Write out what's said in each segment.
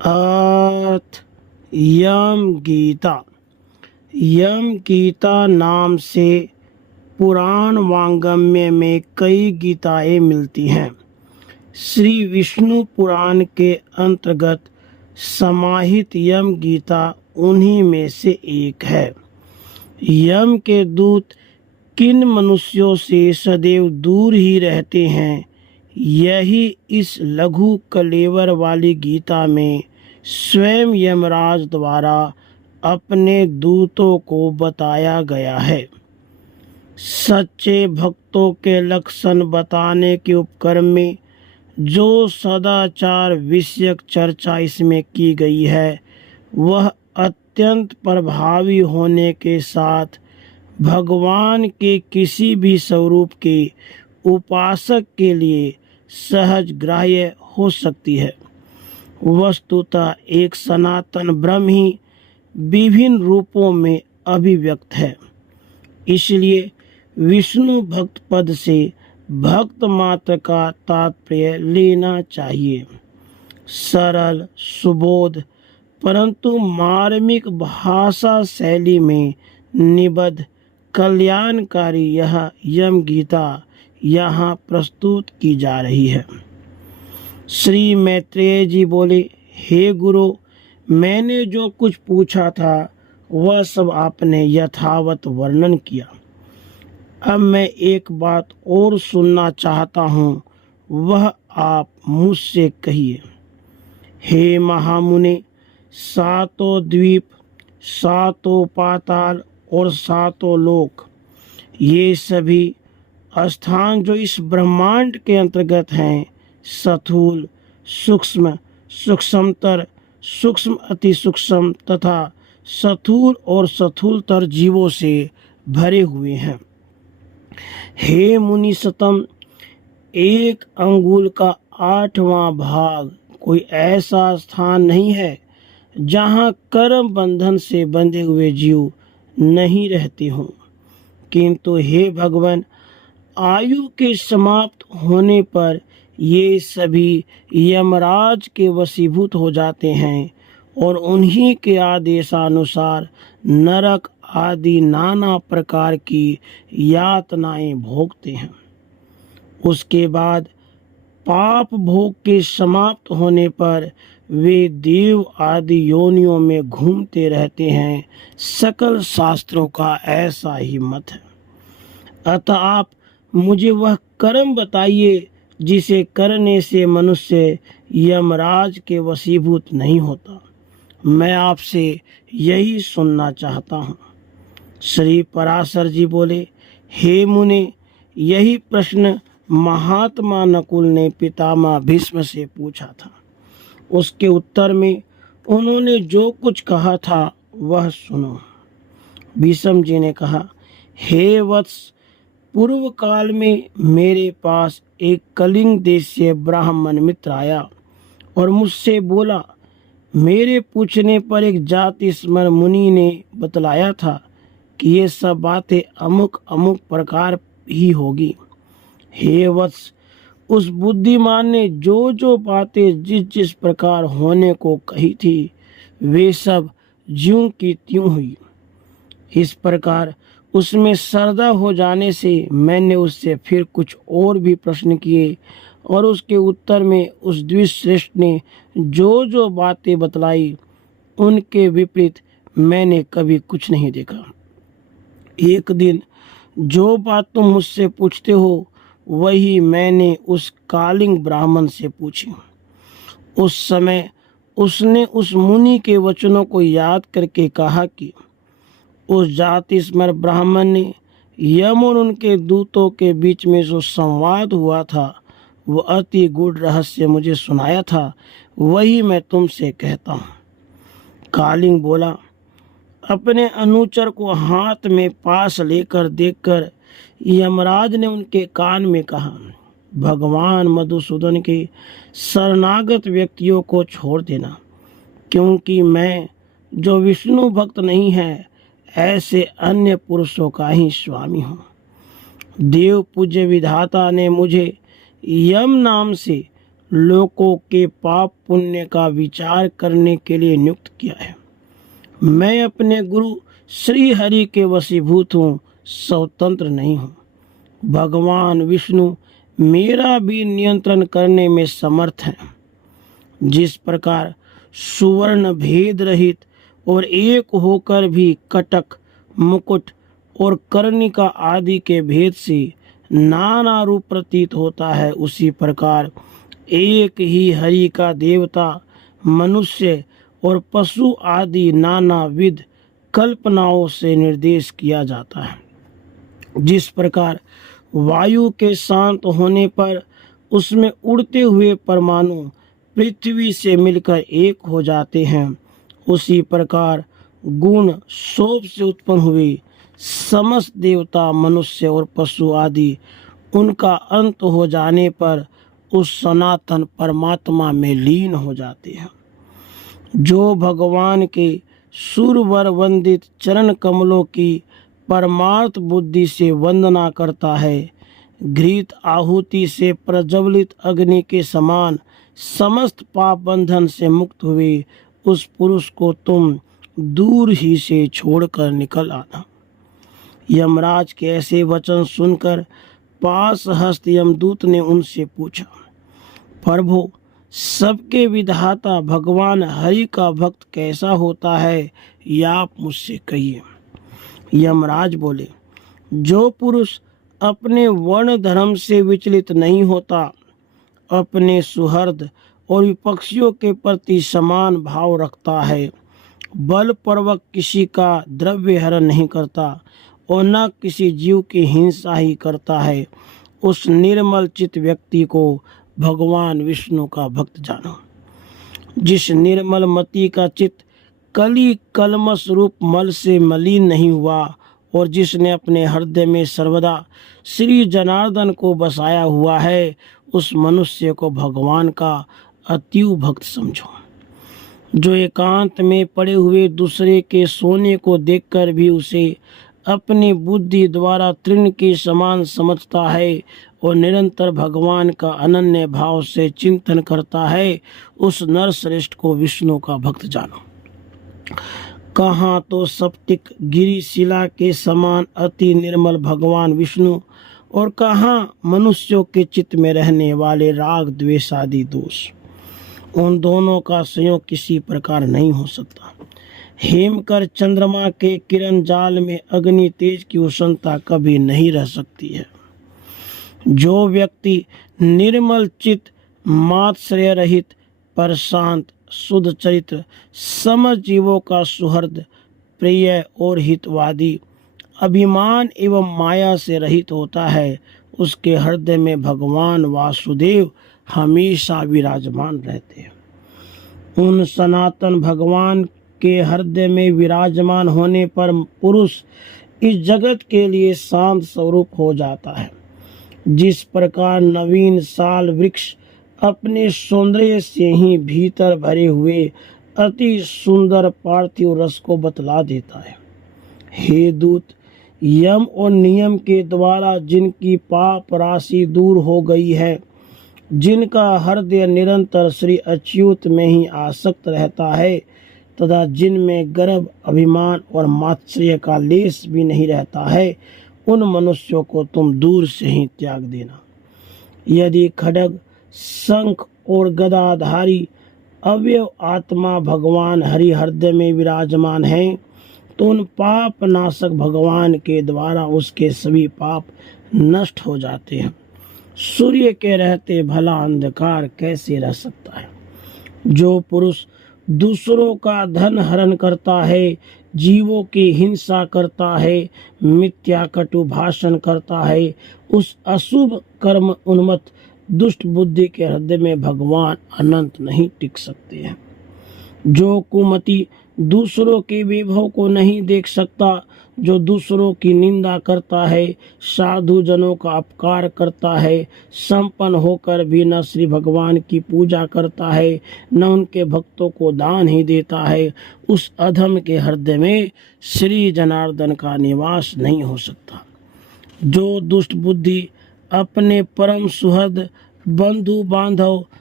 अर्थ यम गीता। यम गीता नाम से पुराण वांगम्य में कई गीताएं मिलती हैं। श्री विष्णु पुराण के अंतर्गत समाहित यम गीता उन्हीं में से एक है। यम के दूत किन मनुष्यों से सदैव दूर ही रहते हैं, यही इस लघु कलेवर वाली गीता में स्वयं यमराज द्वारा अपने दूतों को बताया गया है। सच्चे भक्तों के लक्षण बताने के उपक्रम में जो सदाचार विषयक चर्चा इसमें की गई है, वह अत्यंत प्रभावी होने के साथ भगवान के किसी भी स्वरूप के उपासक के लिए सहज ग्राह्य हो सकती है। वस्तुतः एक सनातन ब्रह्म ही विभिन्न रूपों में अभिव्यक्त है। इसलिए विष्णु भक्त पद से भक्त मात्र का तात्पर्य लेना चाहिए। सरल सुबोध परंतु मार्मिक भाषा शैली में निबद्ध कल्याणकारी यह यम गीता यहाँ प्रस्तुत की जा रही है। श्री मैत्रेय जी बोले, हे गुरु, मैंने जो कुछ पूछा था वह सब आपने यथावत वर्णन किया। अब मैं एक बात और सुनना चाहता हूँ, वह आप मुझसे कहिए। हे महामुने, सातों द्वीप, सातों पाताल और सातों लोक, ये सभी स्थान जो इस ब्रह्मांड के अंतर्गत हैं, स्थूल, सूक्ष्म, सूक्ष्मतर, सूक्ष्म अति सूक्ष्म तथा स्थूल और स्थूलतर जीवों से भरे हुए हैं। हे मुनि सतम, एक अंगुल का 8वां भाग कोई ऐसा स्थान नहीं है जहाँ कर्म बंधन से बंधे हुए जीव नहीं रहते हों। किंतु हे भगवान, आयु के समाप्त होने पर ये सभी यमराज के वशीभूत हो जाते हैं और उन्हीं के आदेशानुसार नरक आदि नाना प्रकार की यातनाएं भोगते हैं। उसके बाद पाप भोग के समाप्त होने पर वे देव आदि योनियों में घूमते रहते हैं। सकल शास्त्रों का ऐसा ही मत है। अतः आप मुझे वह कर्म बताइए जिसे करने से मनुष्य यमराज के वशीभूत नहीं होता। मैं आपसे यही सुनना चाहता हूँ। श्री पराशर जी बोले, हे मुने, यही प्रश्न महात्मा नकुल ने पितामह भीष्म से पूछा था। उसके उत्तर में उन्होंने जो कुछ कहा था वह सुनो। भीष्म जी ने कहा, हे वत्स, पूर्व काल में मेरे पास एक कलिंग देश से ब्राह्मण मित्र आया और मुझसे बोला, मेरे पूछने पर एक जाति स्मर मुनि ने बतलाया था कि ये सब बातें अमुक अमुक प्रकार ही होगी। हे वत्स, उस बुद्धिमान ने जो जो बातें जिस जिस प्रकार होने को कही थी, वे सब ज्यों की त्यों हुई। इस प्रकार उसमें श्रद्धा हो जाने से मैंने उससे फिर कुछ और भी प्रश्न किए और उसके उत्तर में उस द्विश्रेष्ठ ने जो जो बातें बतलाई, उनके विपरीत मैंने कभी कुछ नहीं देखा। एक दिन जो बात तुम मुझसे पूछते हो, वही मैंने उस कालिंग ब्राह्मण से पूछी। उस समय उसने उस मुनि के वचनों को याद करके कहा कि उस जाति स्मर ब्राह्मण ने यम और उनके दूतों के बीच में जो संवाद हुआ था, वह अति गूढ़ रहस्य मुझे सुनाया था, वही मैं तुमसे कहता हूँ। कालिंग बोला, अपने अनुचर को हाथ में पास लेकर देखकर यमराज ने उनके कान में कहा, भगवान मधुसूदन के शरणागत व्यक्तियों को छोड़ देना, क्योंकि मैं जो विष्णु भक्त नहीं है, ऐसे अन्य पुरुषों का ही स्वामी हूँ। देव पूज्य विधाता ने मुझे यम नाम से लोगों के पाप पुण्य का विचार करने के लिए नियुक्त किया है। मैं अपने गुरु श्री हरि के वशीभूत हूँ, स्वतंत्र नहीं हूँ। भगवान विष्णु मेरा भी नियंत्रण करने में समर्थ हैं। जिस प्रकार सुवर्ण भेद रहित और एक होकर भी कटक, मुकुट और कर्णिका आदि के भेद से नाना रूप प्रतीत होता है, उसी प्रकार एक ही हरि का देवता, मनुष्य और पशु आदि नाना विध कल्पनाओं से निर्देश किया जाता है। जिस प्रकार वायु के शांत होने पर उसमें उड़ते हुए परमाणु पृथ्वी से मिलकर एक हो जाते हैं, उसी प्रकार गुण शोभ से उत्पन्न हुए समस्त देवता, मनुष्य और पशु आदि उनका अंत हो जाने पर उस सनातन परमात्मा में लीन हो जाते हैं। जो भगवान के सुरवर वंदित चरण कमलों की परमार्थ बुद्धि से वंदना करता है, घृत आहुति से प्रज्वलित अग्नि के समान समस्त पाप बंधन से मुक्त हुए उस पुरुष को तुम दूर ही से छोड़कर निकल आना। यमराज के ऐसे वचन सुनकर पास हस्त यमदूत ने उनसे पूछा, प्रभु, सबके विधाता भगवान हरि का भक्त कैसा होता है, या आप मुझसे कहिए। यमराज बोले, जो पुरुष अपने वर्ण धर्म से विचलित नहीं होता, अपने सुहृद और विपक्षियों के प्रति समान भाव रखता है, बलपूर्वक किसी का द्रव्य हरण नहीं करता और न किसी जीव की हिंसा ही करता है, उस निर्मल चित्त व्यक्ति को भगवान विष्णु का भक्त जानो। जिस निर्मल मति का चित्त कली कलमश रूप मल से मलिन नहीं हुआ और जिसने अपने हृदय में सर्वदा श्री जनार्दन को बसाया हुआ है, उस मनुष्य को भगवान का अतीव भक्त समझो। जो एकांत में पड़े हुए दूसरे के सोने को देखकर भी उसे अपनी बुद्धि द्वारा तृण के समान समझता है और निरंतर भगवान का अनन्य भाव से चिंतन करता है, उस नर श्रेष्ठ को विष्णु का भक्त जानो। कहाँ तो सप्तिक गिरी शिला के समान अति निर्मल भगवान विष्णु और कहाँ मनुष्यों के चित्त में रहने वाले राग द्वेष आदि दोष। उन दोनों का संयोग किसी प्रकार नहीं हो सकता। हेमकर चंद्रमा के किरण जाल में अग्नि तेज की उष्णता कभी नहीं रह सकती है। जो व्यक्ति निर्मल चित्त, मात्सर्य रहित, प्रशांत, शुद्ध चरित्र, समझ जीवों का सुहृद, प्रिय और हितवादी, अभिमान एवं माया से रहित होता है, उसके हृदय में भगवान वासुदेव हमेशा विराजमान रहते हैं। उन सनातन भगवान के हृदय में विराजमान होने पर पुरुष इस जगत के लिए शांत स्वरूप हो जाता है। जिस प्रकार नवीन साल वृक्ष अपने सौंदर्य से ही भीतर भरे हुए अति सुंदर पार्थिव रस को बतला देता है। हे दूत, यम और नियम के द्वारा जिनकी पाप राशि दूर हो गई है, जिनका हृदय निरंतर श्री अच्युत में ही आसक्त रहता है तथा जिनमें गर्व, अभिमान और मात्सर्य का लेश भी नहीं रहता है, उन मनुष्यों को तुम दूर से ही त्याग देना। यदि खड्ग, शंख और गदाधारी अवयव आत्मा भगवान हरि हृदय में विराजमान हैं, तो उन पाप नाशक भगवान के द्वारा उसके सभी पाप नष्ट हो जाते हैं। सूर्य के रहते भला अंधकार कैसे रह सकता है। जो पुरुष दूसरों का धन हरण करता है, जीवों की हिंसा करता है, मिथ्या कटु भाषण करता है, उस अशुभ कर्म उन्मत्त दुष्ट बुद्धि के हृदय में भगवान अनंत नहीं टिक सकते हैं। जो कुमति दूसरों के वैभव को नहीं देख सकता, जो दूसरों की निंदा करता है, साधु जनों का अपकार करता है, संपन्न होकर भी न श्री भगवान की पूजा करता है, न उनके भक्तों को दान ही देता है, उस अधम के हृदय में श्री जनार्दन का निवास नहीं हो सकता। जो दुष्ट बुद्धि अपने परम सुहृद, बंधु बांधव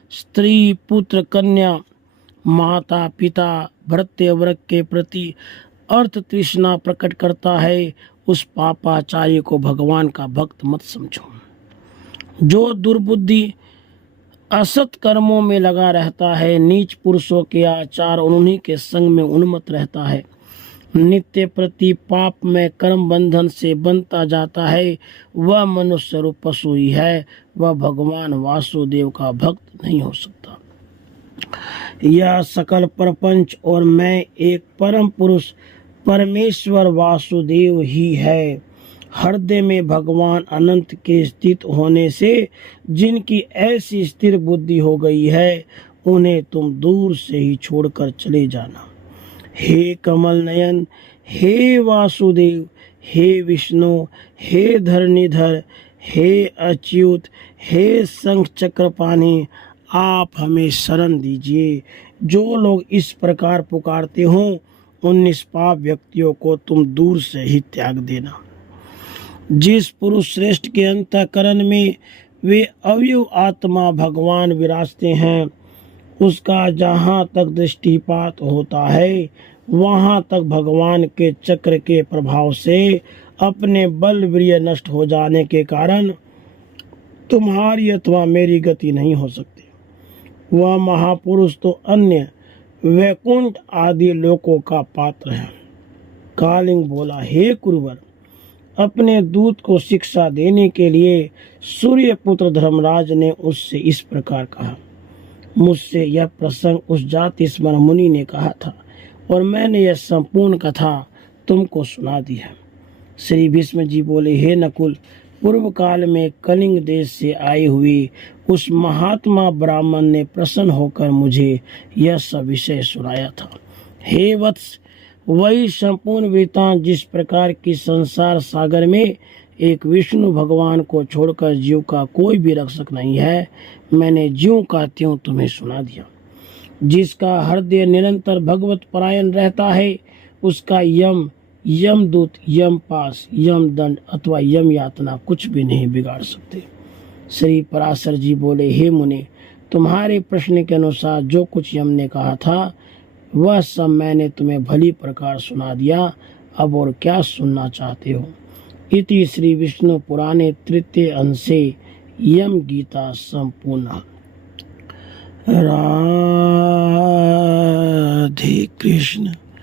स्त्री, पुत्र, कन्या, माता, पिता, भृत्य वर्ग के प्रति अर्थ तृष्णा प्रकट करता है, उस पापाचार्य को भगवान का भक्त मत समझो। जो दुर्बुद्धि असत कर्मों में लगा रहता है, नीच पुरुषों के आचार और उन्हीं के संग में उन्मत्त रहता है, नित्य प्रति पाप में कर्म बंधन से बनता जाता है, वह मनुष्य रूप पशु ही है, वह भगवान वासुदेव का भक्त नहीं हो सकता। यह सकल प्रपंच और मैं एक परम पुरुष परमेश्वर वासुदेव ही है। हृदय में भगवान अनंत के स्थित होने से जिनकी ऐसी स्थिर बुद्धि हो गई है, उन्हें तुम दूर से ही छोड़कर चले जाना। हे कमल नयन, हे वासुदेव, हे विष्णु, हे धरणीधर, हे अच्युत, हे शंख चक्रपाणी, आप हमें शरण दीजिए। जो लोग इस प्रकार पुकारते हो, उन निष्पाप व्यक्तियों को तुम दूर से ही त्याग देना। जिस पुरुष श्रेष्ठ के अंतःकरण में वे अवयव आत्मा भगवान विराजते हैं, उसका जहाँ तक दृष्टिपात होता है, वहाँ तक भगवान के चक्र के प्रभाव से अपने बल वीर्य नष्ट हो जाने के कारण तुम्हारी अथवा मेरी गति नहीं हो सकती। वह महापुरुष तो अन्य वैकुंठ आदि लोकों का पात्र है। कालिंग बोला, हे कुरुवर, अपने दूत को शिक्षा देने के लिए सूर्य पुत्र धर्मराज ने उससे इस प्रकार कहा। मुझसे यह प्रसंग उस जाति स्मर मुनि ने कहा था और मैंने यह संपूर्ण कथा तुमको सुना दी है। श्री भीष्म जी बोले, हे नकुल, पूर्व काल में कलिंग देश से आए हुए उस महात्मा ब्राह्मण ने प्रसन्न होकर मुझे यह सब विषय सुनाया था। हे वत्स, वही संपूर्ण वृत्तांत जिस प्रकार की संसार सागर में एक विष्णु भगवान को छोड़कर जीव का कोई भी रक्षक नहीं है, मैंने ज्यों का त्यों तुम्हें सुना दिया। जिसका हृदय निरंतर भगवत परायण रहता है, उसका यमदूत, यमपास, यमदंड अथवा यम यातना कुछ भी नहीं बिगाड़ सकते। श्री पराशर जी बोले, हे मुने, तुम्हारे प्रश्न के अनुसार जो कुछ यम ने कहा था, वह सब मैंने तुम्हें भली प्रकार सुना दिया। अब और क्या सुनना चाहते हो? इति श्री विष्णु पुराणे तृतीय अंशे यम गीता संपूर्ण। राधे कृष्ण।